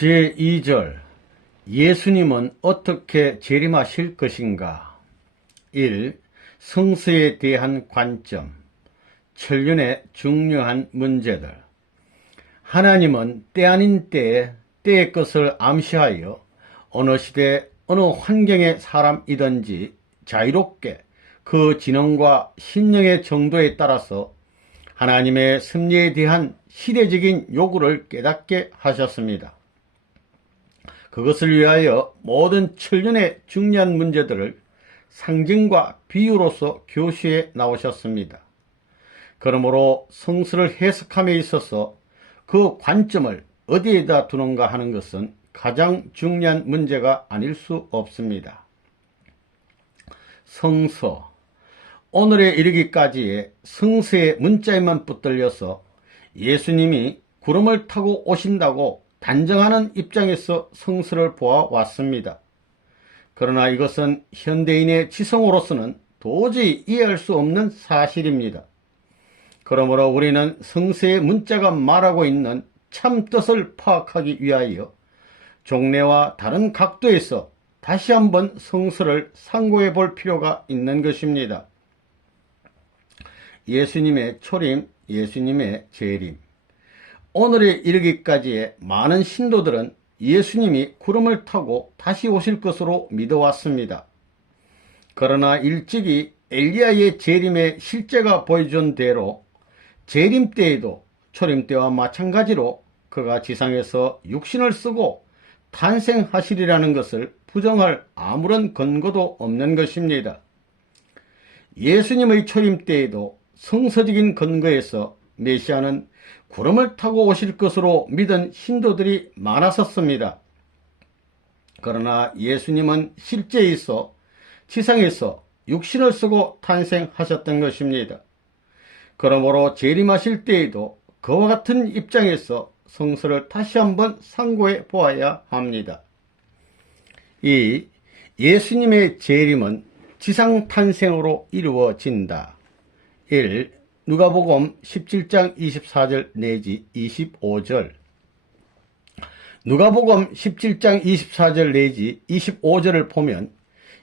제2절 예수님은 어떻게 재림하실 것인가? 1. 성서에 대한 관점. 천륜의 중요한 문제들. 하나님은 때 아닌 때에 때의 것을 암시하여 어느 시대 어느 환경의 사람이든지 자유롭게 그 지능과 심령의 정도에 따라서 하나님의 섭리에 대한 시대적인 요구를 깨닫게 하셨습니다. 그것을 위하여 모든 천륜의 중요한 문제들을 상징과 비유로서 교시해 나오셨습니다. 그러므로 성서를 해석함에 있어서 그 관점을 어디에다 두는가 하는 것은 가장 중요한 문제가 아닐 수 없습니다. 성서. 오늘에 이르기까지의 성서의 문자에만 붙들려서 예수님이 구름을 타고 오신다고 단정하는 입장에서 성서를 보아왔습니다. 그러나 이것은 현대인의 지성으로서는 도저히 이해할 수 없는 사실입니다. 그러므로 우리는 성서의 문자가 말하고 있는 참 뜻을 파악하기 위하여 종래와 다른 각도에서 다시 한번 성서를 상고해 볼 필요가 있는 것입니다. 예수님의 초림, 예수님의 재림. 오늘에 이르기까지의 많은 신도들은 예수님이 구름을 타고 다시 오실 것으로 믿어왔습니다. 그러나 일찍이 엘리야의 재림의 실제가 보여준 대로 재림 때에도 초림 때와 마찬가지로 그가 지상에서 육신을 쓰고 탄생하시리라는 것을 부정할 아무런 근거도 없는 것입니다. 예수님의 초림 때에도 성서적인 근거에서 메시아는 구름을 타고 오실 것으로 믿은 신도들이 많았었습니다. 그러나 예수님은 실제에 있어 지상에서 육신을 쓰고 탄생하셨던 것입니다. 그러므로 재림하실 때에도 그와 같은 입장에서 성서를 다시 한번 상고해 보아야 합니다. 2. 예수님의 재림은 지상 탄생으로 이루어진다. 1. 누가복음 17장 24절 내지 25절. 누가복음 17장 24절 내지 25절을 보면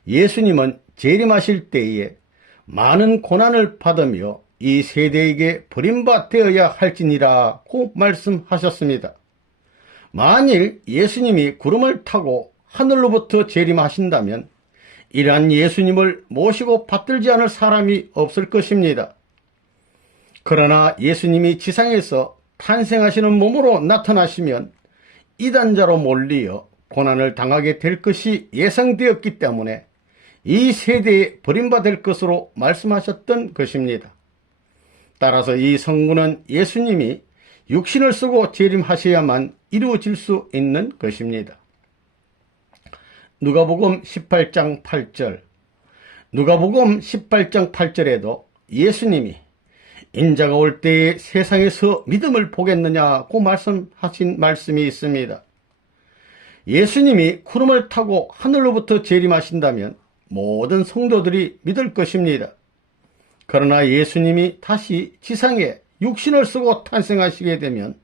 예수님은 재림하실 때에 많은 고난을 받으며 이 세대에게 버림받되어야 할지니라고 말씀하셨습니다. 만일 예수님이 구름을 타고 하늘로부터 재림하신다면 이러한 예수님을 모시고 받들지 않을 사람이 없을 것입니다. 그러나 예수님이 지상에서 탄생하시는 몸으로 나타나시면 이단자로 몰리어 고난을 당하게 될 것이 예상되었기 때문에 이 세대에 버림받을 것으로 말씀하셨던 것입니다. 따라서 이 성구는 예수님이 육신을 쓰고 재림하셔야만 이루어질 수 있는 것입니다. 누가복음 18장 8절. 누가복음 18장 8절에도 예수님이 인자가 올 때에 세상에서 믿음을 보겠느냐고 말씀하신 말씀이 있습니다. 예수님이 구름을 타고 하늘로부터 재림하신다면 모든 성도들이 믿을 것입니다. 그러나 예수님이 다시 지상에 육신을 쓰고 탄생하시게 되면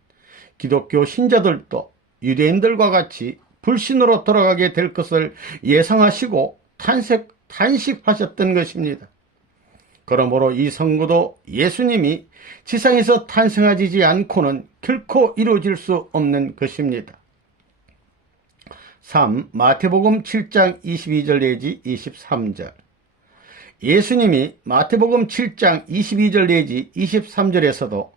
기독교 신자들도 유대인들과 같이 불신으로 돌아가게 될 것을 예상하시고 탄식하셨던 것입니다. 그러므로 이 성구도 예수님이 지상에서 탄생하지 않고는 결코 이루어질 수 없는 것입니다. 3. 마태복음 7장 22절 내지 23절. 예수님이 마태복음 7장 22절 내지 23절에서도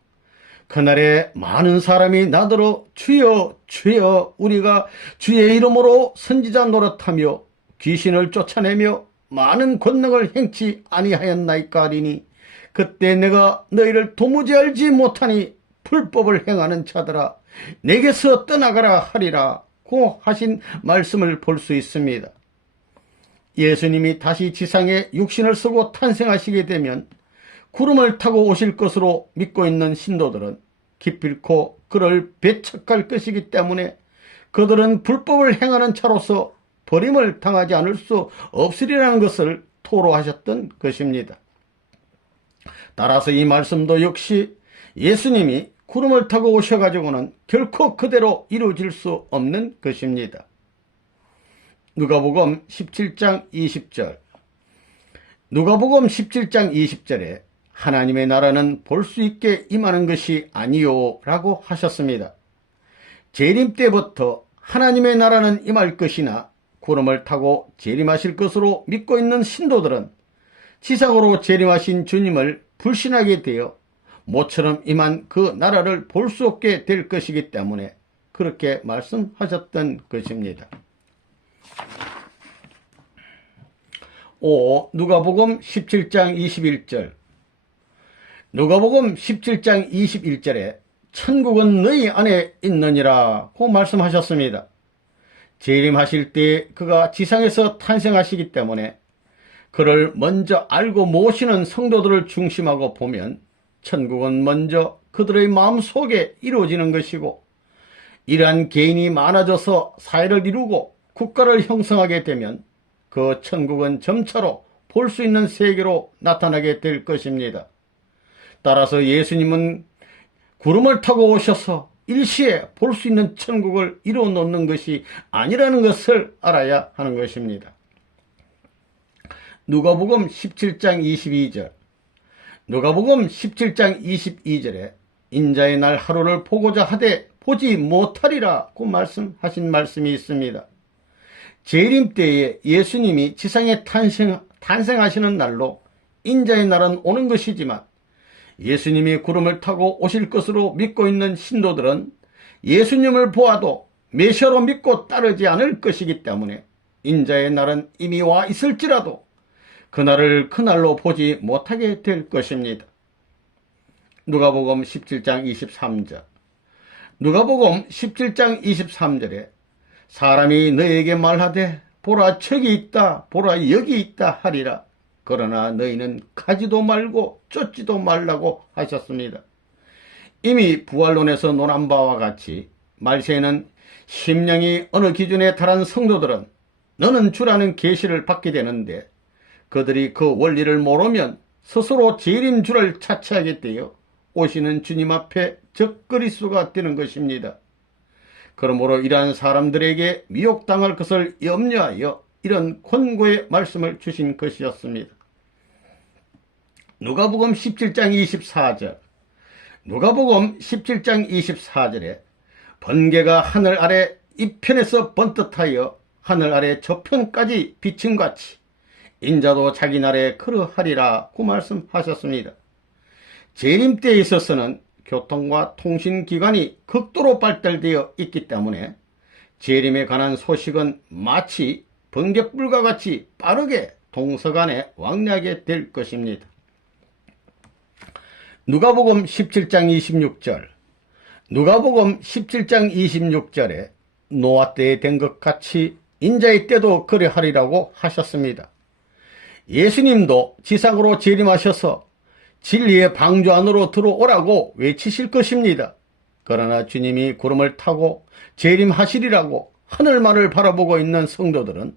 그날에 많은 사람이 나더러 주여 주여 우리가 주의 이름으로 선지자 노릇하며 귀신을 쫓아내며 많은 권능을 행치 아니하였나이까 하리니 그때 내가 너희를 도무지 알지 못하니 불법을 행하는 자들아 내게서 떠나가라 하리라고 하신 말씀을 볼 수 있습니다. 예수님이 다시 지상에 육신을 쓰고 탄생하시게 되면 구름을 타고 오실 것으로 믿고 있는 신도들은 기필코 그를 배척할 것이기 때문에 그들은 불법을 행하는 자로서 버림을 당하지 않을 수 없으리라는 것을 토로하셨던 것입니다. 따라서 이 말씀도 역시 예수님이 구름을 타고 오셔가지고는 결코 그대로 이루어질 수 없는 것입니다. 누가복음 17장 20절. 누가복음 17장 20절에 하나님의 나라는 볼 수 있게 임하는 것이 아니요 라고 하셨습니다. 재림 때부터 하나님의 나라는 임할 것이나 구름을 타고 재림하실 것으로 믿고 있는 신도들은 지상으로 재림하신 주님을 불신하게 되어 모처럼 임한 그 나라를 볼 수 없게 될 것이기 때문에 그렇게 말씀하셨던 것입니다. 5. 누가복음 17장 21절. 누가복음 17장 21절에 천국은 너희 안에 있느니라 고 말씀하셨습니다. 재림하실 때 그가 지상에서 탄생하시기 때문에 그를 먼저 알고 모시는 성도들을 중심하고 보면 천국은 먼저 그들의 마음속에 이루어지는 것이고, 이러한 개인이 많아져서 사회를 이루고 국가를 형성하게 되면 그 천국은 점차로 볼 수 있는 세계로 나타나게 될 것입니다. 따라서 예수님은 구름을 타고 오셔서 일시에 볼 수 있는 천국을 이루어 놓는 것이 아니라는 것을 알아야 하는 것입니다. 누가복음 17장 22절. 누가복음 17장 22절에 인자의 날 하루를 보고자 하되 보지 못하리라고 말씀하신 말씀이 있습니다. 재림 때에 예수님이 지상에 탄생하시는 날로 인자의 날은 오는 것이지만 예수님이 구름을 타고 오실 것으로 믿고 있는 신도들은 예수님을 보아도 메시아로 믿고 따르지 않을 것이기 때문에 인자의 날은 이미 와 있을지라도 그날을 그날로 보지 못하게 될 것입니다. 누가복음 17장 23절. 누가복음 17장 23절에 사람이 너에게 말하되 보라 저기 있다 보라 여기 있다 하리라. 그러나 너희는 가지도 말고 쫓지도 말라고 하셨습니다. 이미 부활론에서 논한 바와 같이 말세에는 심령이 어느 기준에 달한 성도들은 너는 주라는 계시를 받게 되는데, 그들이 그 원리를 모르면 스스로 재림주를 차치하게 되어 오시는 주님 앞에 적그리 수가 되는 것입니다. 그러므로 이러한 사람들에게 미혹당할 것을 염려하여 이런 권고의 말씀을 주신 것이었습니다. 누가복음 17장 24절. 누가복음 17장 24절에 번개가 하늘 아래 이편에서 번뜩하여 하늘 아래 저편까지 비침같이 인자도 자기 날에 그러하리라 고 말씀하셨습니다. 재림 때에 있어서는 교통과 통신기관이 극도로 발달되어 있기 때문에 재림에 관한 소식은 마치 번개불과 같이 빠르게 동서간에 왕래하게 될 것입니다. 누가복음 17장 26절. 누가복음 17장 26절에 노아 때에 된 것 같이 인자의 때도 그래하리라고 하셨습니다. 예수님도 지상으로 재림하셔서 진리의 방주 안으로 들어오라고 외치실 것입니다. 그러나 주님이 구름을 타고 재림하시리라고 하늘만을 바라보고 있는 성도들은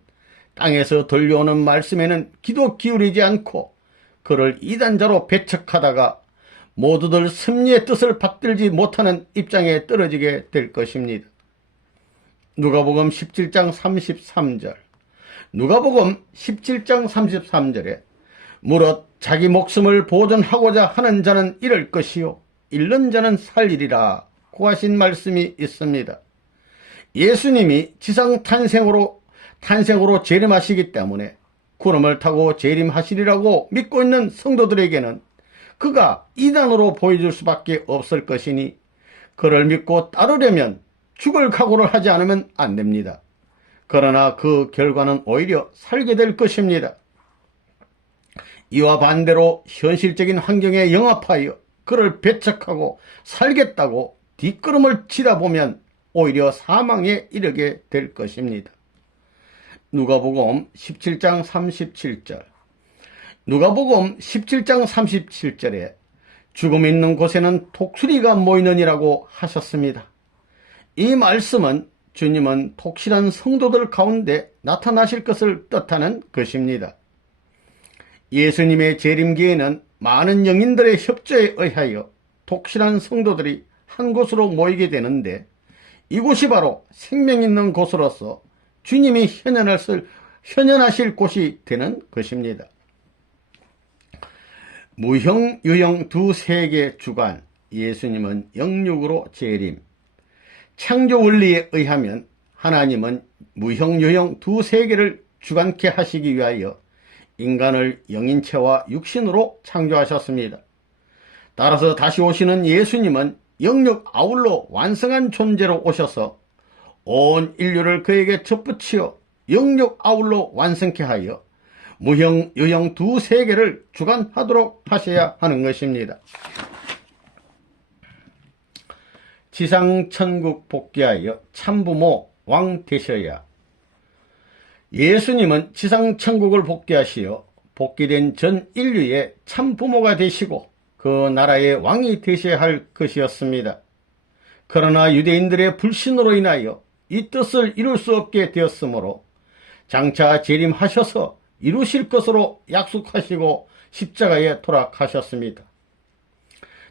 땅에서 들려오는 말씀에는 귀도 기울이지 않고 그를 이단자로 배척하다가 모두들 승리의 뜻을 받들지 못하는 입장에 떨어지게 될 것입니다. 누가복음 17장 33절. 누가복음 17장 33절에 무릇 자기 목숨을 보존하고자 하는 자는 잃을 것이요 잃는 자는 살리리라 고 하신 말씀이 있습니다. 예수님이 지상 탄생으로 재림하시기 때문에 구름을 타고 재림하시리라고 믿고 있는 성도들에게는 그가 이단으로 보여줄 수밖에 없을 것이니 그를 믿고 따르려면 죽을 각오를 하지 않으면 안 됩니다. 그러나 그 결과는 오히려 살게 될 것입니다. 이와 반대로 현실적인 환경에 영합하여 그를 배척하고 살겠다고 뒷걸음을 치다 보면 오히려 사망에 이르게 될 것입니다. 누가복음 17장 37절. 누가복음 17장 37절에 죽음 있는 곳에는 독수리가 모이느니라고 하셨습니다. 이 말씀은 주님은 독실한 성도들 가운데 나타나실 것을 뜻하는 것입니다. 예수님의 재림기에는 많은 영인들의 협조에 의하여 독실한 성도들이 한 곳으로 모이게 되는데 이곳이 바로 생명 있는 곳으로서 주님이 현현하실 곳이 되는 것입니다. 무형, 유형 두 세계 주관, 예수님은 영육으로 재림. 창조 원리에 의하면 하나님은 무형, 유형 두 세계를 주관케 하시기 위하여 인간을 영인체와 육신으로 창조하셨습니다. 따라서 다시 오시는 예수님은 영육 아울러 완성한 존재로 오셔서 온 인류를 그에게 접붙여 영육 아울러 완성케 하여 무형, 유형 두 세계를 주관하도록 하셔야 하는 것입니다. 지상천국 복귀하여 참부모 왕 되셔야. 예수님은 지상천국을 복귀하시어 복귀된 전 인류의 참부모가 되시고 그 나라의 왕이 되셔야 할 것이었습니다. 그러나 유대인들의 불신으로 인하여 이 뜻을 이룰 수 없게 되었으므로 장차 재림하셔서 이루실 것으로 약속하시고 십자가에 돌아가셨습니다.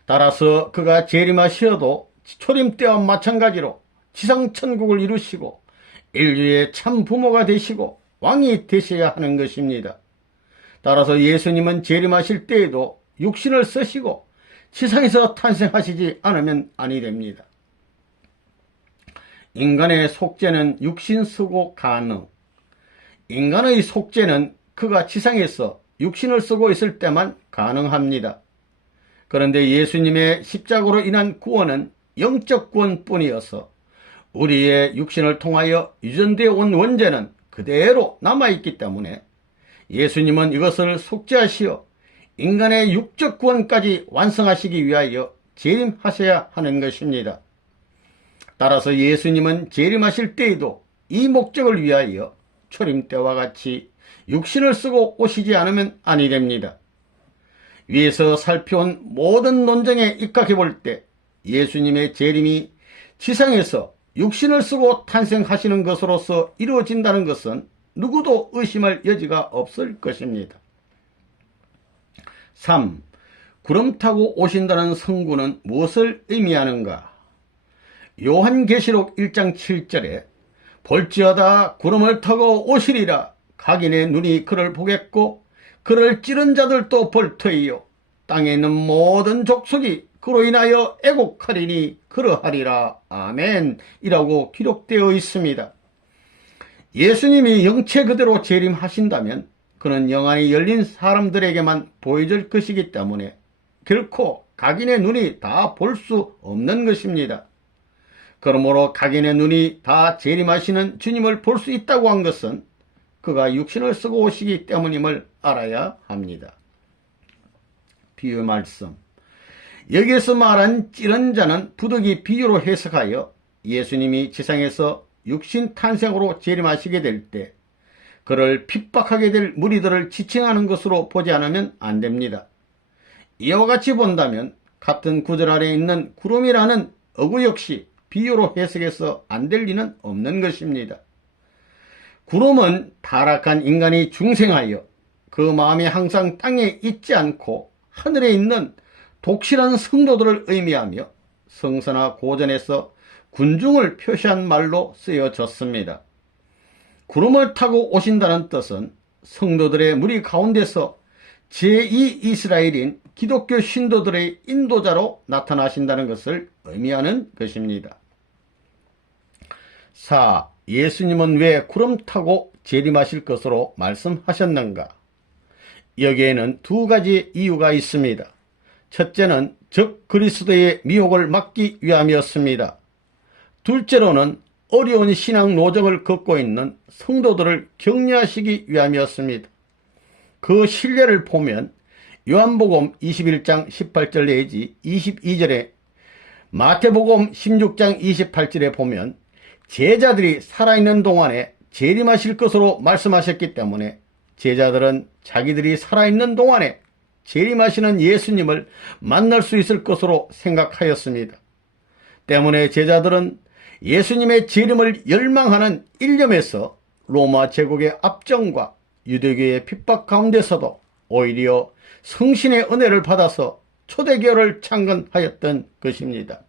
따라서 그가 재림하시어도 초림 때와 마찬가지로 지상천국을 이루시고 인류의 참부모가 되시고 왕이 되셔야 하는 것입니다. 따라서 예수님은 재림하실 때에도 육신을 쓰시고 지상에서 탄생하시지 않으면 아니 됩니다. 인간의 속죄는 육신 쓰고 가능. 인간의 속죄는 그가 지상에서 육신을 쓰고 있을 때만 가능합니다. 그런데 예수님의 십자가로 인한 구원은 영적 구원뿐이어서 우리의 육신을 통하여 유전되어 온 원죄는 그대로 남아있기 때문에 예수님은 이것을 속죄하시어 인간의 육적 구원까지 완성하시기 위하여 재림하셔야 하는 것입니다. 따라서 예수님은 재림하실 때에도 이 목적을 위하여 초림 때와 같이 육신을 쓰고 오시지 않으면 아니 됩니다. 위에서 살펴온 모든 논쟁에 입각해 볼 때 예수님의 재림이 지상에서 육신을 쓰고 탄생하시는 것으로서 이루어진다는 것은 누구도 의심할 여지가 없을 것입니다. 3. 구름 타고 오신다는 성구는 무엇을 의미하는가? 요한계시록 1장 7절에 볼지어다 구름을 타고 오시리라. 각인의 눈이 그를 보겠고 그를 찌른 자들도 볼 터이요 땅에 있는 모든 족속이 그로 인하여 애곡하리니 그러하리라. 아멘 이라고 기록되어 있습니다. 예수님이 영체 그대로 재림하신다면 그는 영안이 열린 사람들에게만 보여질 것이기 때문에 결코 각인의 눈이 다 볼 수 없는 것입니다. 그러므로 각인의 눈이 다 재림하시는 주님을 볼 수 있다고 한 것은 그가 육신을 쓰고 오시기 때문임을 알아야 합니다. 비유 말씀. 여기에서 말한 찌른 자는 부득이 비유로 해석하여 예수님이 지상에서 육신 탄생으로 재림하시게 될 때 그를 핍박하게 될 무리들을 지칭하는 것으로 보지 않으면 안 됩니다. 이와 같이 본다면 같은 구절 아래에 있는 구름이라는 어구 역시 비유로 해석해서 안 될 리는 없는 것입니다. 구름은 타락한 인간이 중생하여 그 마음이 항상 땅에 있지 않고 하늘에 있는 독실한 성도들을 의미하며 성서나 고전에서 군중을 표시한 말로 쓰여졌습니다. 구름을 타고 오신다는 뜻은 성도들의 무리 가운데서 제2 이스라엘인 기독교 신도들의 인도자로 나타나신다는 것을 의미하는 것입니다. 4. 예수님은 왜 구름 타고 재림하실 것으로 말씀하셨는가? 여기에는 두 가지 이유가 있습니다. 첫째는 적 그리스도의 미혹을 막기 위함이었습니다. 둘째로는 어려운 신앙 노정을 겪고 있는 성도들을 격려하시기 위함이었습니다. 그 신뢰를 보면 요한복음 21장 18절 내지 22절에 마태복음 16장 28절에 보면 제자들이 살아있는 동안에 재림하실 것으로 말씀하셨기 때문에 제자들은 자기들이 살아있는 동안에 재림하시는 예수님을 만날 수 있을 것으로 생각하였습니다. 때문에 제자들은 예수님의 재림을 열망하는 일념에서 로마 제국의 압정과 유대교의 핍박 가운데서도 오히려 성신의 은혜를 받아서 초대교회를 창건하였던 것입니다.